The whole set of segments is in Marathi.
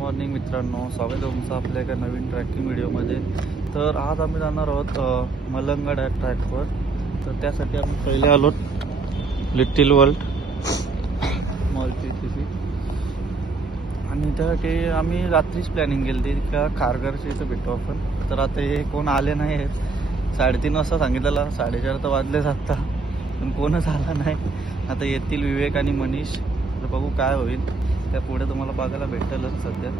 मॉर्निंग मित्रांनो, स्वागत आहे तुमचं आपल्या एका नवीन ट्रॅकिंग व्हिडिओमध्ये. तर आज आम्ही जाणार आहोत मलंगड या ट्रॅकवर. तर त्यासाठी आम्ही पहिले आलो लिटिल वर्ल्ड मॉलची तिथे, आणि त्यासाठी आम्ही रात्रीच प्लॅनिंग केली होती का खारघरच्या इथं भेटू आपण. तर आता हे कोण आले नाही आहेत. 3:30 वाजता सांगितलेला, 4:30 तर वाजलेच आता, पण कोणच आला नाही. आता येतील विवेक आणि मनीष. तर बघू काय होईल, त्या पुढे तुम्हाला बघायला भेटेलच सध्या.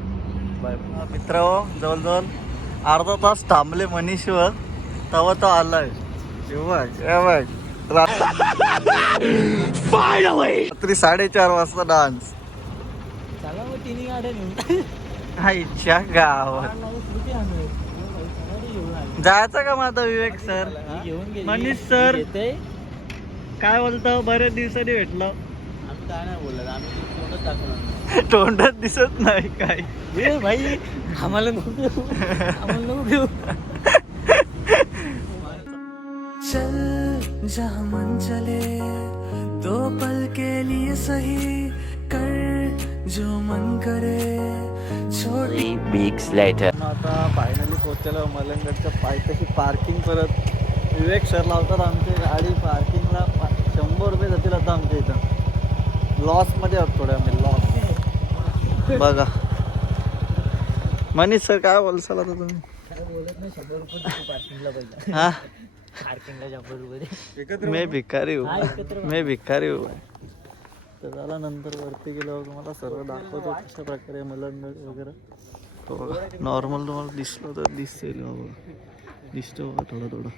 बाय मित्र. जवळजवळ अर्धा तास थांबले मनीषवर, तेव्हा तो आलाय. रात्री 4:30 वाजता डान्स. चला मग तिन्ही गाड्या नेऊन आईच्या गावात जायचं का माझा विवेक सर, मनीष सर काय बोलतो? बऱ्याच दिवसांनी भेटलो. आम्ही काय नाही बोलत, आम्ही तोंडच दाखवणार. तोंडात दिसत नाही काय. भाई आम्हाला नको घेऊ, आम्हाला नको घेऊ. चल जहाँ मन चले दो पल के लिए सही कर जो मन करे छोटी वीक्स लेटर. आता फायनली पोहोचलो मलंगडच्या पायथ्याशी. पार्किंग परत विवेक सर लावतात आमची गाडी पार्किंगला. 100 रुपये जातील आता आमच्या इथं. लॉसमध्ये आहोत थोडे आम्ही, लॉस. बघा मनीष सर काय बोलसाल आता तुम्ही? काय बोलत नाही. 100 रुपये पार्किंगला पाहिजे. हा, पार्किंगला 100 रुपये. मी भिकारी हा, एकत्र मी भिकारी हो. तर झाला नंतर वरती गेल्यावर तुम्हाला सर्व दाखवतो कशा प्रकारे मलंगड वगैरे. तो नॉर्मल तुम्हाला दिसलं तर दिसतील बाबा, दिसतो बघा थोडं थोडं.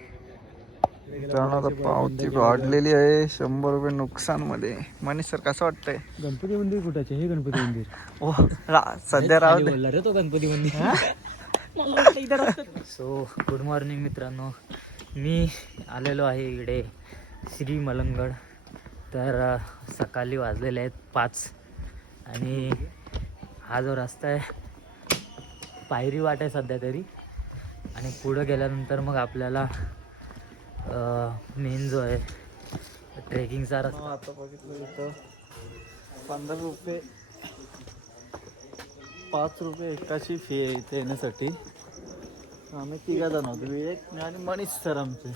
मित्रांनो आता पावती वाढलेली आहे 100 रुपये नुकसानमध्ये. मनीष सर कसं वाटतंय? गणपती मंदिर कुठाचे? हे गणपती मंदिर ओ सध्या राहू दे. बोलला रे तो गणपती मंदिर. सो गुड मॉर्निंग मित्रांनो, मी आलेलो आहे इकडे श्री मलंगड. तर सकाळी वाजलेले आहेत 5, आणि हा जो रस्ता आहे पायरी वाट आहे सध्या तरी, आणि पुढं गेल्यानंतर मग आपल्याला मेन जो आहे ट्रेकिंगचा रस्ता. आता बघितलं इथं 15 रुपये 5 रुपये एकाची फी आहे इथे येण्यासाठी. आम्ही 3 जण होतो, विवेक आणि मनीष सर आमचे.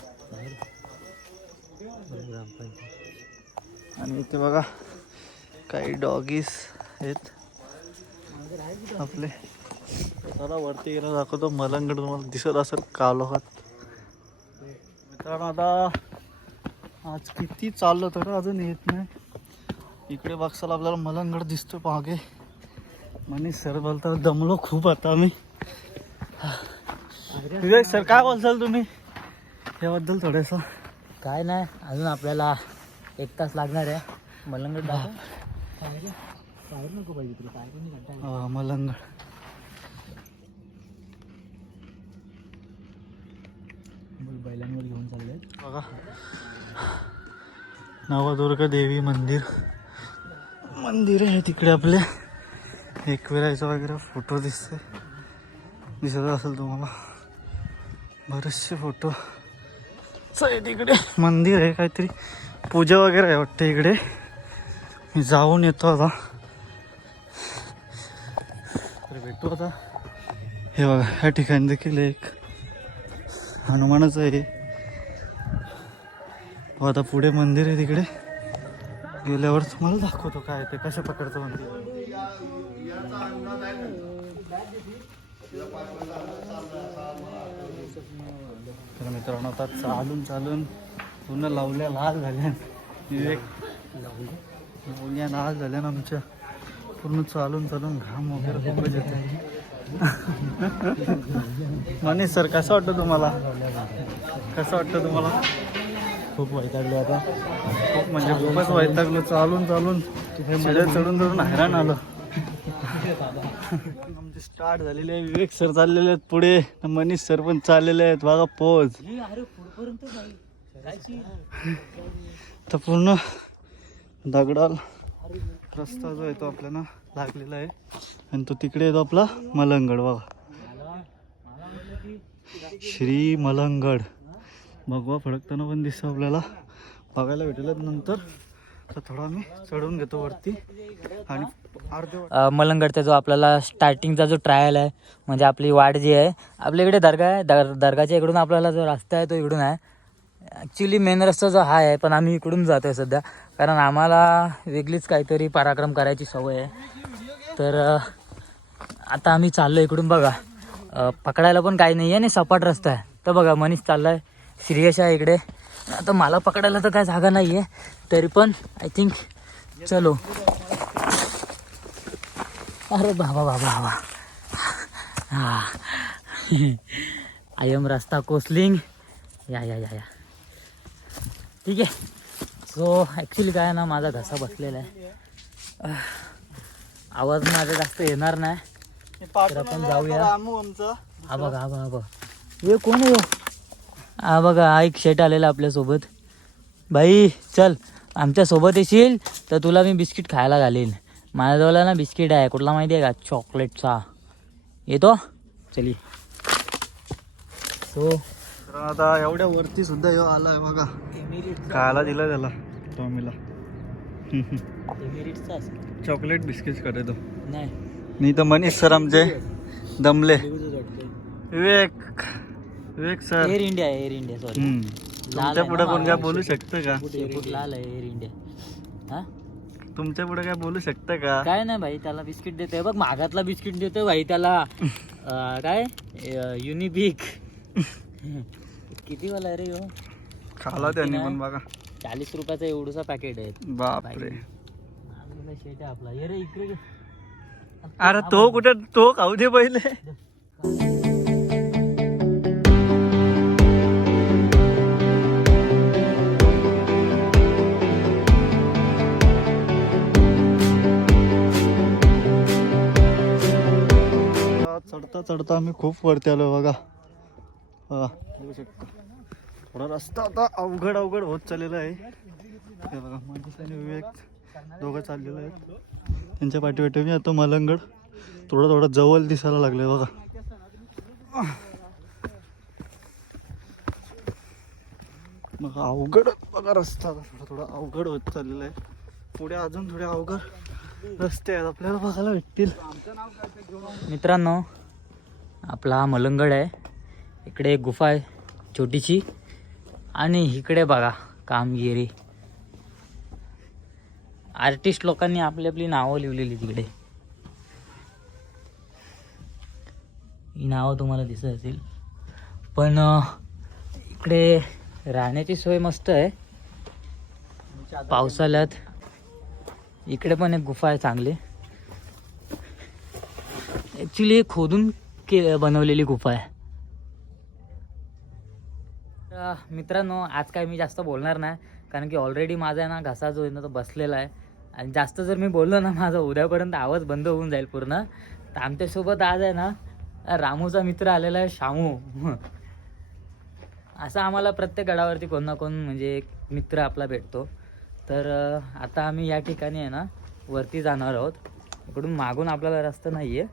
आणि इथे बघा काही डॉगीज आहेत आपले. चला वरती गेला दाखवतो मलंगड तुम्हाला दिसत असेल कालोखात. मित्रांनो आता आज किती चाललं तर अजून येत नाही. इकडे बघसाल आपल्याला मलंगड दिसतो मागे. मनीष सर बोलतात दमलो खूप आता आम्ही. विवेक सर काय बोलसाल तुम्ही याबद्दल थोडंसं? काय नाही, अजून आपल्याला 1 तास लागणार आहे मलंगड दाखव. बाहेर नको पाहिजे तुला, काय कोणी घंटा मलंगड. बैलांवर घेऊन चालले बघा नवदुर्गा देवी मंदिर आहे तिकडे. आपले एकविरायचा वगैरे फोटो दिसत असेल तुम्हाला, बरेचसे फोटो आहे तिकडे. मंदिर आहे, काहीतरी पूजा वगैरे आहे वाटतं इकडे. मी जाऊन येतो आता. तर भेटू आता. हे बघा ह्या ठिकाणी देखील एक हनुमानाचं आहे. आता पुढे मंदिर आहे, तिकडे गेल्यावर तुम्हाला दाखवतो काय ते कशा प्रकारचं मंदिर. तर मित्रांनो आता चालून पूर्ण लावल्या लाल झाल्या. विवेक लावल्या लाल झाल्या ना आमच्या. पूर्ण चालून घाम वगैरे खूपच येते. मनीष सर कसं वाटतं तुम्हाला? खूप वैतागलो आता. खूप म्हणजे खूपच वैतागलो. चालून चढून हैराण आलो. आमचे स्टार्ट झालेले आहे. विवेक सर चाललेले आहेत पुढे, मनीष सर पण चाललेले आहेत. बघा पोज. तर पूर्ण दगडाल रस्ता जो आहे तो आपल्याला लागलेला आहे, आणि तो तिकडे येतो आपला मलंगड. बघा श्री मलंगड. भगवा फडकताना पण दिसतो आपल्याला, बघायला भेटेल नंतर. तर थोडा मी चढून घेतो वरती आणि मलंगडचा जो आपल्याला स्टार्टिंगचा जो ट्रायल आहे, म्हणजे आपली वाट जी आहे, आपल्या इकडे दर्गा आहे, दर्गाच्या इकडून आपल्याला जो रस्ता आहे तो इकडून आहे. ॲक्च्युली मेन रस्ता जो हा आहे, पण आम्ही इकडून जातो आहे सध्या, कारण आम्हाला वेगळीच काहीतरी पराक्रम करायची सवय आहे. तर आता आम्ही चाललो इकडून. बघा पकडायला पण काही नाही आहे आणि सपाट रस्ता आहे. तर बघा मनीष चालला आहे, श्रेयश आहे इकडे. आता मला पकडायला तर काय जागा नाही आहे, तरी पण आय थिंक चलो. अरे बाबा बाबा बाबा, हा आय एम रस्ता कोसलिंग. या या या या ठीक आहे. सो ॲक्च्युली काय ना, माझा घसा बसलेला आहे, आवाज माझा जास्त येणार नाही. तर आपण जाऊया. हा बघा हा बघा हा बघा, हे कोण आहे? हा बघा, हा एक शेट आलेला आपल्यासोबत. भाई चल आमच्यासोबत येशील तर तुला मी बिस्किट खायला घालीन. माझ्याजवळ ना बिस्किट आहे, कुठला माहिती आहे का? चॉकलेटचा. येतो चली. सो आता एवढ्या वरती सुद्धा ह्यो आलाय बघा, खायला दिलं त्याला टॉमीला. चॉकलेट बिस्किट करे तो नाही तर मनीष सर आमचे Damle. Vivek sir, Air India, Air India sorry. तुमच्या पुढे पण काय बोलू शकतं का? लाल आहे एअर इंडिया. हा तुमच्या पुढे काय बोलू शकतं का? काय नाही भाई, त्याला बिस्किट देतोय बघ, मागातला बिस्किट देतोय भाई त्याला. काय युनिबिक किती वाला आहे रे हो? खाला त्यांनी पण बघा, 40 रुपयाचा एवढूसा पॅकेट आहे. बापरे. शेट आहे आपला. ये रे इकडे. अरे तो कुठे, तो खाऊ दे पहिले. चढता चढता आम्ही खूप वरती आलो बघा. बघू शकता थोडा रस्ता आता अवघड होत चाललेला आहे. हे बघा मनीष आणि विवेक दोघं चाललेलं आहेत, त्यांच्या पाठीवाटे मी आता मलंगड थोडं जवळ दिसायला लागले बघा. मग अवघड बघा रस्ता थोडा अवघड होत चाललेला आहे. पुढे अजून थोडे अवघड रस्ते आहेत आपल्याला बघायला भेटतील. मित्रांनो, आपला हा मलंगड आहे. इकडे एक गुफा आहे छोटीशी, आणि इकडे बघा कामगिरी. आर्टिस्ट लोकांनी आपली आपली नावं लिहिलेली तिकडे. ही नावं तुम्हाला दिसत असेल, पण इकडे राहण्याची सोय मस्त आहे पावसाळ्यात. इकडे पण एक गुफा आहे चांगली, ॲक्च्युली खोदून बनवलेली गुफा आहे. मित्रांनो, आज काय मी जास्त बोलणार नाही, कारण की ऑलरेडी माझा आहे ना घसा जो आहे ना तो बसलेला आहे, आणि जास्त जर मी बोललो ना माझा उद्यापर्यंत आवाज बंद होऊन जाईल पूर्ण. तर आमच्यासोबत आज आहे ना रामूचा मित्र आलेला आहे, शामू. असा आम्हाला प्रत्येक गडावरती कोण ना कोण म्हणजे एक मित्र आपला भेटतो. तर आता आम्ही या ठिकाणी आहे ना वरती जाणार आहोत. इकडून मागून आपल्याला रस्ता नाही आहे.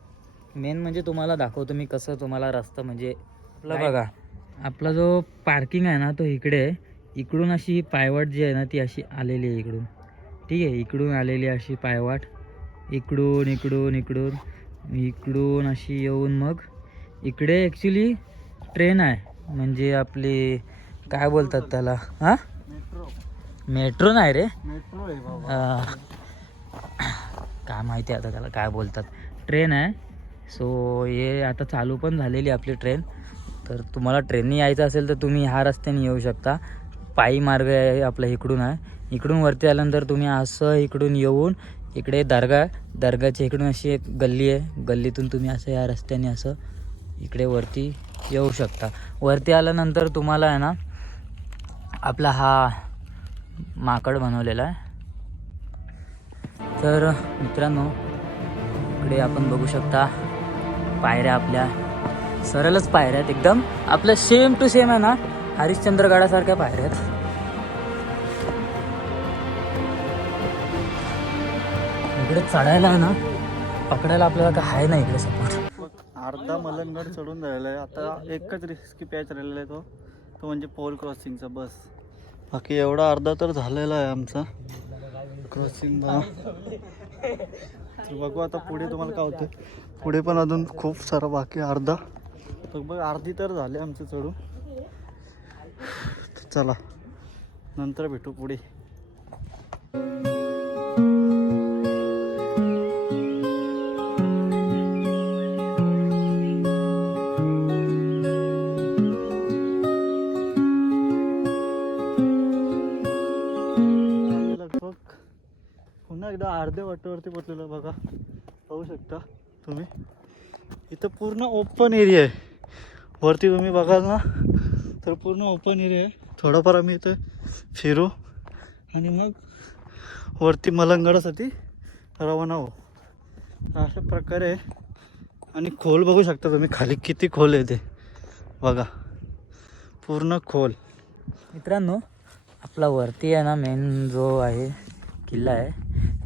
मेन म्हणजे तुम्हाला दाखवतो मी कसं तुम्हाला रस्ता, म्हणजे आपला बघा आपला जो पार्किंग आहे ना तो इकडे आहे. इकडून अशी पायवाट जी आहे ना ती अशी आलेली आहे इकडून, ठीक आहे. इकडून आलेली अशी पायवाट, इकडून इकडून इकडून इकडून अशी येऊन मग इकडे ॲक्च्युली ट्रेन आहे, म्हणजे आपली काय बोलतात त्याला, हां मेट्रो नाही रे, काय माहिती आता त्याला काय बोलतात, ट्रेन आहे. सो हे आता चालू पण झालेली आपली ट्रेन. तर तुम्हाला ट्रेननी यायचं असेल तर तुम्ही ह्या रस्त्याने येऊ शकता. पायी मार्ग आहे आपला इकडून आहे. इकडून वरती आल्यानंतर तुम्ही असं इकडून येऊन इकडे दर्गाच्या इकडून अशी एक गल्ली आहे, गल्लीतून तुम्ही असं या रस्त्याने असं इकडे वरती येऊ शकता. वरती आल्यानंतर तुम्हाला आहे ना आपला हा माकड बनवलेला आहे. तर मित्रांनो, इकडे आपण बघू शकता पायऱ्या आपल्या सरळच पायऱ्या आहेत एकदम, आपल्या सेम टू सेम आहे ना हरिश्चंद्रगडासारख्या पायऱ्या आहेत. इकडे चढायला आहे ना, पकडायला आपल्याला काय आहे ना इकडे सपोर्ट. अर्धा मलंगड चढून झालेला आहे. आता एकच रिस्की पॅच राहिलेला आहे, तो म्हणजे पोल क्रॉसिंगचा बस. बाकी एवढा अर्धा तर झालेला आहे आमचा क्रॉसिंग. तर बघू आता पुढे तुम्हाला काय होतं. पुढे पण अजून खूप सारा बाकी अर्धा, तर बघ अर्धी तर झाले आमचे चढून. चला नंतर भेटू पुढे. लगभग पुन्हा एकदा अर्ध्या वाटेवरती पोचलेलं बघा, पाहू शकता तुम्ही. इथं पूर्ण ओपन एरिया आहे. वरती तुम्ही बघाल ना तर पूर्ण ओपन एरिया आहे. थोडंफार आम्ही इथं फिरू आणि मग वरती मलंगडासाठी रवाना हो. अशा प्रकारे आहे. आणि खोल बघू शकता तुम्ही खाली किती खोल आहे ते बघा, पूर्ण खोल. मित्रांनो, आपला वरती आहे ना मेन जो आहे किल्ला आहे,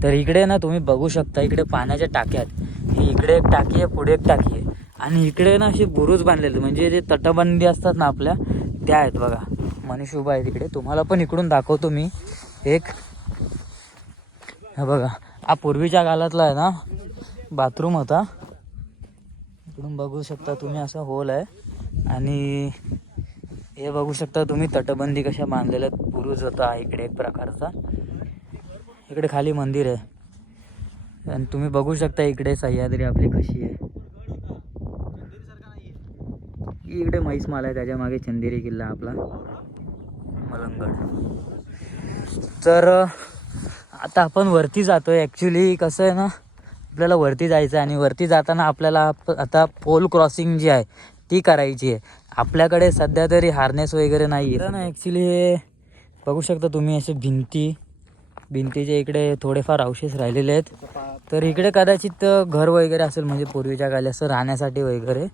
तर इकडे ना तुम्ही बघू शकता इकडे पाण्याच्या टाक्या आहेत. इकडे एक टाकी आहे, पुढे एक टाकी आहे आणि इकडे ना असे बुरुज बांधलेले, म्हणजे जे तटबंदी असतात ना आपल्या, त्या आहेत बघा. मनीष उभा आहे तिकडे, तुम्हाला पण इकडून दाखवतो मी एक. हा बघा, हा पूर्वीच्या काळातला आहे ना बाथरूम होता. इकडून बघू शकता तुम्ही, असा होल आहे आणि हे बघू शकता तुम्ही तटबंदी कशा बांधलेल्या आहेत. बुरुज होता इकडे एक प्रकारचा. इकडे खाली मंदिर आहे आणि तुम्ही बघू शकता इकडे सह्याद्री आपली कशी आहे. इकडे म्हैसमाल आहे, त्याच्या मागे चंदेरी किल्ला आपला मलंगड. तर आता आपण वरती जातोय. ॲक्च्युली कसं आहे ना, आपल्याला वरती जायचं आहे आणि वरती जाताना आपल्याला आता पोल क्रॉसिंग जी आहे ती करायची आहे. आपल्याकडे सध्या तरी हार्नेस वगैरे नाही आहे ना. ॲक्च्युली हे बघू शकता तुम्ही, असे भिंतीचे इकडे थोडेफार अवशेष राहिलेले आहेत. तर इकडे कदाचित घर वगैरे असेल, म्हणजे पूर्वीच्या काळी असं राहण्यासाठी वगैरे.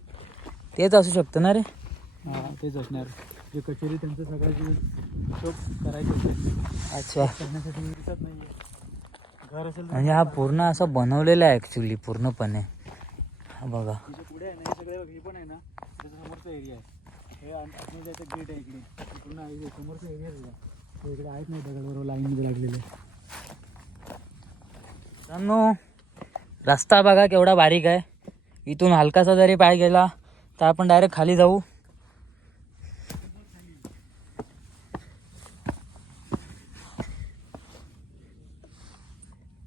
तेच असू शकतं ना रे. हां तेच असणार, जे कचेरी त्यांचं सगळ्याची हिशोब करायचे होते. अच्छा, करण्यासाठी दिसत नाही घर असेल म्हणजे हा पूर्ण असा बनवलेला आहे ॲक्च्युली पूर्णपणे. हा बघा, पुढे आहे ना हे सगळं, हे पण आहे ना त्याच्या समोरचा एरिया आहे. हे आपण जायचं गेट आहे इकडे, पूर्ण आहे समोरचा एरिया आहे. इकडे आहेत नाही दगडवर लाईनमध्ये लागलेले. मित्रांनो, रस्ता बघा केवढा बारीक आहे. इथून हलकासा जरी पाय गेला तर आपण डायरेक्ट खाली जाऊ.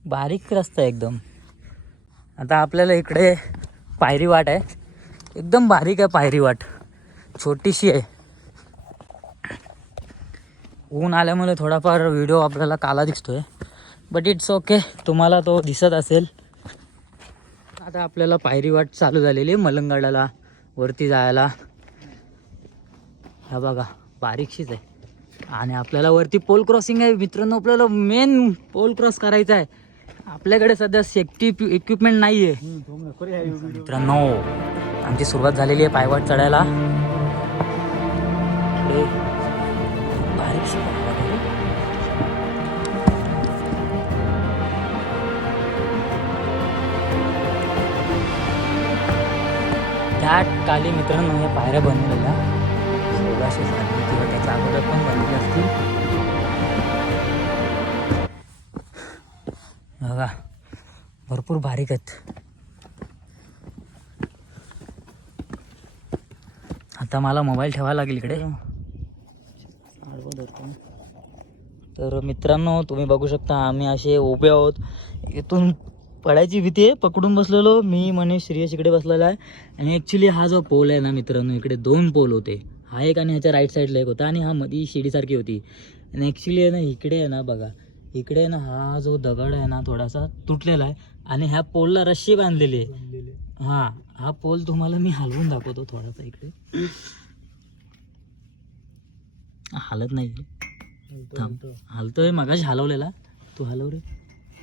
बारीक रस्ता आहे एकदम. आता आपल्याला इकडे पायरी वाट आहे, एकदम बारीक आहे पायरी वाट, छोटीशी आहे. ऊन आल्यामुळे थोडाफार व्हिडिओ आपल्याला काला दिसतोय, बट इट्स ओके, तुम्हाला तो दिसत असेल. आता आपल्याला पायरी वाट चालू झालेली आहे मलंगडाला वरती जायला. हा बघा, बारीकशीच आहे आणि आपल्याला वरती पोल क्रॉसिंग आहे. मित्रांनो, आपल्याला मेन पोल क्रॉस करायचा आहे. आपल्याकडे सध्या सेफ्टी इक्विपमेंट नाही आहे. मित्रांनो, आमची सुरुवात झालेली आहे पायवाट चढायला. बारीकशी त्या काली मित्रांनो या पायऱ्या बनवलेल्या 1600 साली किंवा त्याच्या अगोदर पण बनवल्या असतील. बघा, भरपूर बारीक आहेत. आता मला मोबाईल ठेवावा लागेल इकडे. तर मित्रांनो, तुम्ही बघू शकता आम्ही असे उभे आहोत. इथून पडायची भीती आहे, पकडून बसलेलो मी, मनीष, श्रेयस इकडे बसलेला आहे. आणि ॲक्च्युली हा जो पोल आहे ना मित्रांनो, इकडे 2 पोल होते. हा एक आणि ह्याच्या राईट साईडला एक होता आणि हा मध्ये शिडीसारखी होती. आणि ॲक्च्युली आहे ना इकडे आहे ना बघा, इकडे आहे ना हा जो दगड आहे ना थोडासा तुटलेला आहे आणि ह्या पोलला रस्सी बांधलेली आहे. हा पोल तुम्हाला मी हलवून दाखवतो थोडासा. इकडे हालत नाही, थांब, हलतोय. मगाशी हलवलेला, तू हलव रे.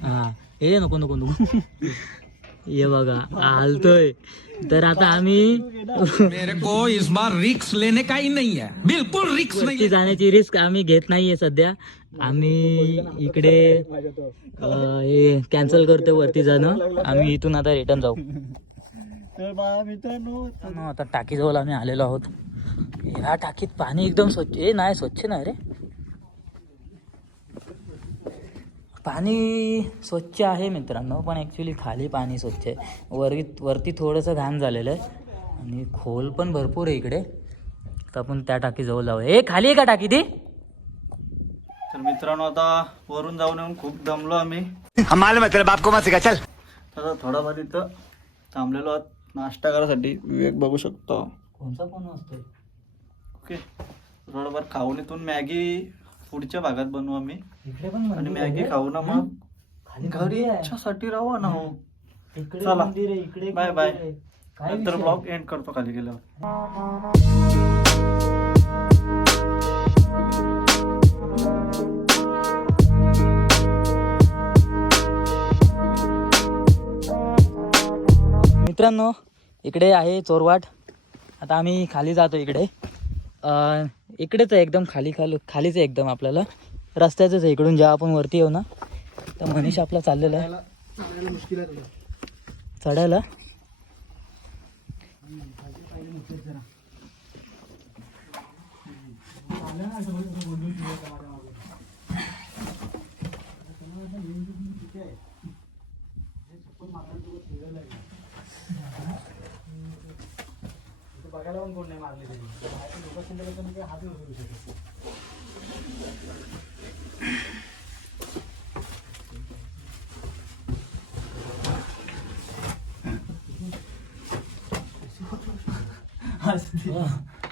हा, हे नको नको नको ये बघा, हलतोय. तर आता आम्ही मेरे को इस बार रिस्क लेने का ही नहीं है, बिल्कुल रिस्क नहीं है. जाण्याची रिस्क आम्ही घेत नाहीये सध्या. आम्ही इकडे हे कॅन्सल करतो वरती जाणं. आम्ही इथून आता रिटर्न जाऊ. मित्रांनो, आता टाकीजवळ आम्ही आलेलो आहोत. ह्या टाकीत पाणी एकदम स्वच्छ नाही, स्वच्छ नाही रे. पाणी स्वच्छ आहे मित्रांनो, पण ॲक्च्युली खाली पाणी स्वच्छ आहे. वरती थोडंसं घाण झालेलं आहे आणि खोल पण भरपूर आहे इकडे. तर आपण त्या टाकीजवळ जाऊया. खाली आहे का टाकी ती? तर मित्रांनो आता वरून जाऊन येऊन खूप दमलो आम्ही. चल आता थोडाफार इथं थांबलेलो आहोत नाश्ता करायसाठी. विवेक बघू शकतो. कोणता फोन असतोय? ओके, थोडंफार खाऊन इथून मॅगी पुढच्या भागात बनवू आम्ही. इकडे पण आणि मॅगी खाऊ ना मग खाली घरी साठी राहू ना. हो इकडे चला. मंदिर आहे, इकडे बाय बाय. मंदिर आहे. काय नंतर विषय? ब्लॉग एंड करतो खाली गेल्यावर. मित्रांनो इकडे आहे चोरवाट. आता आम्ही खाली जातो इकडे. इकडेच आहे एकदम खालीच आहे एकदम. आपल्याला रस्त्याचंच आहे इकडून. जेव्हा आपण वरती येऊ ना तर मनीष आपला चाललेला आहे चढायला.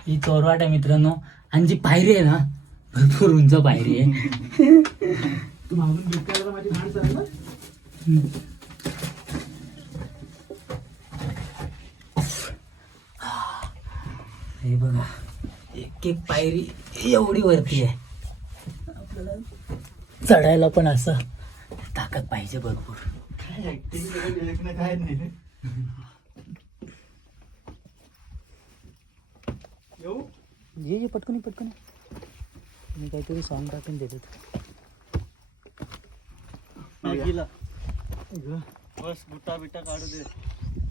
ही चोरवाट आहे मित्रांनो. आणि जी पायरी आहे ना भरपूर उंच पायरी आहे. हे बघा एक एक पायरी एवढी वरती आहे. आपल्याला चढायला पण असं ताकद पाहिजे भरपूर. काय नाही ये पटकन मी काहीतरी सॉन्ग टाकून देतो. मॅगीला बस बुटा बिटा काढू दे.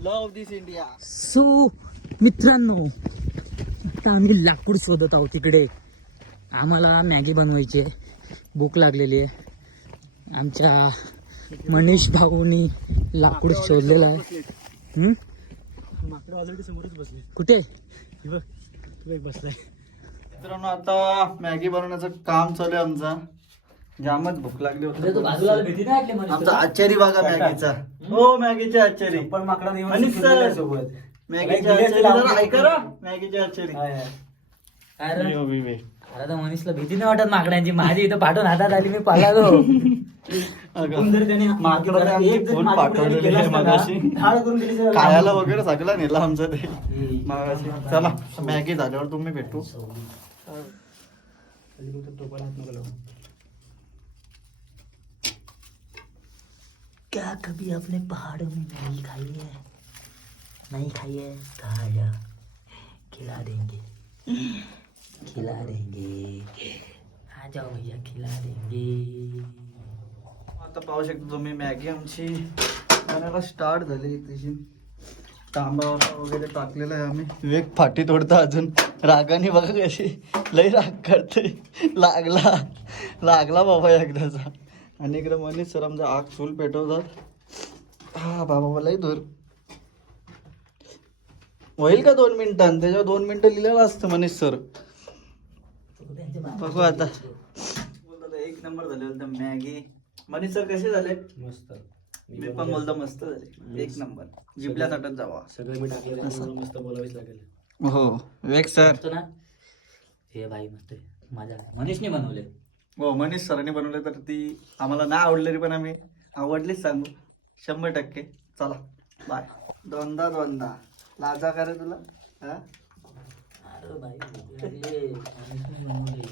लव दिस इंडिया. सो मित्रांनो आता आम्ही लाकूड शोधत आहोत तिकडे. आम्हाला मॅगी बनवायची आहे. भूक लागलेली आहे. आमच्या मनीष भाऊनी लाकूड शोधलेलं आहे. माकडं ऑलरेडी समोरच बसले. कुठे? बसलाय. मित्रांनो आता मॅगी बनवण्याचं काम चालू आहे आमचा. जामच भूक लागली होती. आमचा आचारी बघा मॅगीचा. हो मॅगीचे आचारी पण माकडा मनीष सर सोबत. मॅगीचे आचारी जरा ऐका ना. मॅगीचे आचारी अरे तर मनीषला भीती नाही वाटत माकडांची. माझी इथं पाठवून हातात आली, मी पळालो. खायला वगैरे सगळं नेलं आमचं ते मागाशी. चला मॅगी झाल्यावर तुम्ही भेटू. क्या कभी अपने पहाड़ों में मैगी खाई है? नहीं खाई है? खाया, खिला देंगे आ जाओ भैया खिला देंगे. आता पाहू शकतो तुम्ही मॅगी आमची बनायला स्टार्ट झाली. तशी तांबावर वगैरे टाकलेलं आहे आम्ही. विवेक फाटी तोडता अजून रागाने बघा कशी लई राग करते. लागला बाबा एकदाचा. आणि इकडे मनीष सर आमचा आग चूल पेटवतात. हा बाबा लई दूर होईल का 2 मिनिटांत? त्याच्यावर 2 मिनिटं लिहिलेलं असतं मनीष सर. बघू आता. बोलतात 1 नंबर झाले होते मॅगी. मनीष सर कसे झाले? मस्त. मी पण बोलतो मस्त झाले. 1 नंबर. जिबल्या ताटात जावा. सगळं मी टाकलेलं मस्त बोलावीच लागेल. हो विवेक सर. ना हे बाई मस्त आहे. माझ्या मनीषने बनवले. हो मनीष सरांनी बनवले. तर ती आम्हाला नाही आवडलेली पण आम्ही आवडलीच सांगू 100%. चला बाय. दोनदा लाजा करे तुला. हा अरे बाई मनीषने बनवले.